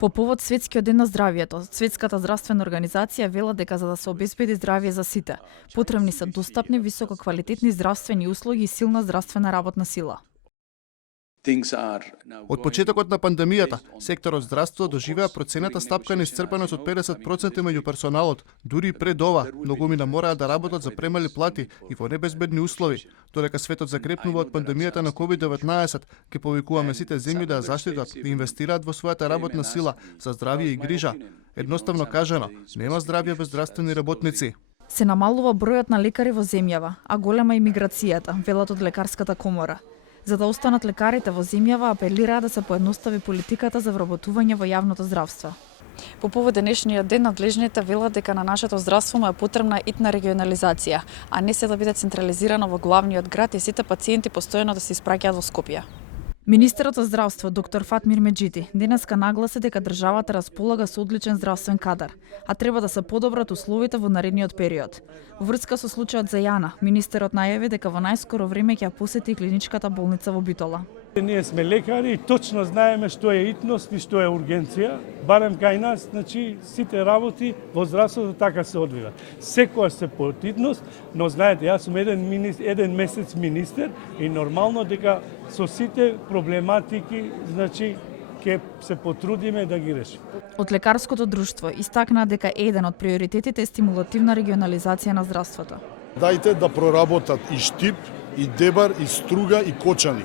По повод Светскиот ден на здравието, Светската здравствена организација вела дека за да се обезбеди здравје за сите, потребни се достапни висококвалитетни здравствени услуги и силна здравствена работна сила. Од почетокот на пандемијата, секторот здравство доживеа процената стапка на исцрпеност од 50% меѓу персоналот. Дури и пред ова, многумина мораа да работат за премали плати и во небезбедни услови. Додека светот закрепнува од пандемијата на COVID-19, ќе повикуваме сите земји да ја заштитат и инвестираат во својата работна сила за здравје и грижа. Едноставно кажано, нема здравје без здравствени работници. Се намалува бројот на лекари во земјава, а голема е миграцијата, велат од лекарската комора. За да останат лекарите во земјава, апелираат да се поедностави политиката за вработување во јавното здравство. По повод денешниот ден, надлежните велат дека на нашето здравство му е потребна итна регионализација, а не се да биде централизирано во главниот град и сите пациенти постојано да се испраќаат во Скопје. Министерот за здравство, доктор Фатмир Меджити, денеска нагласи дека државата располага со одличен здравствен кадар, а треба да се подобрат условите во наредниот период. Во врска со случајот за Јана, министерот најави дека во најскоро време ќе ја посети клиничката болница во Битола. Ние сме лекари и точно знаеме што е итност и што е ургенција. Барем кај нас, значи, сите работи во здравството така се одвиваат. Секоја се под итност, но знаете, јас сум еден месец министер и нормално дека со сите проблематики, значи, ќе се потрудиме да ги решиме. Од лекарското друштво истакна дека еден од приоритетите е стимулативна регионализација на здравството. Дајте да проработат и Штип, и Дебар, и Струга, и Кочани.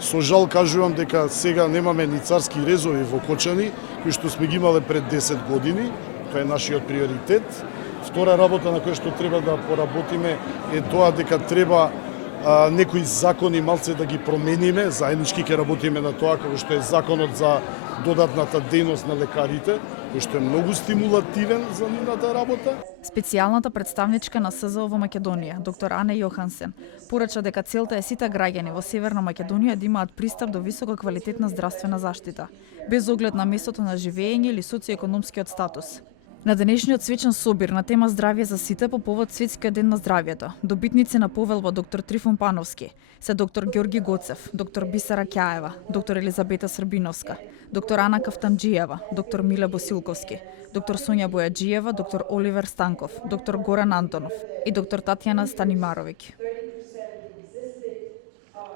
Со жал кажувам дека сега немаме ни царски резови во Кочани, кои што сме ги имале пред 10 години. Тоа е нашиот приоритет. Втора работа на која што треба да поработиме е тоа дека треба некои закони малце да ги промениме, заеднички ќе работиме на тоа, како што е законот за додатната дејност на лекарите, кој што е многу стимулативен за нивната работа. Специјалната представничка на СЗО во Македонија, доктор Ане Јохансен, порача дека целта е сите граѓани во Северна Македонија да имаат пристап до висококвалитетна здравствена заштита, без оглед на местото на живење или социоекономскиот статус. На денешниот свечен собир на тема здравје за сите по повод Светскиот ден на здравјето, добитници на повелба доктор Трифун Пановски се доктор Ѓорги Гоцев, доктор Бисера Ќаева, доктор Елизабета Србиновска, доктор Ана Кафтанџиева, доктор Миле Босилковски, доктор Сонја Бојаџиева, доктор Оливер Станков, доктор Горан Антонов и доктор Татјана Станимаровиќ.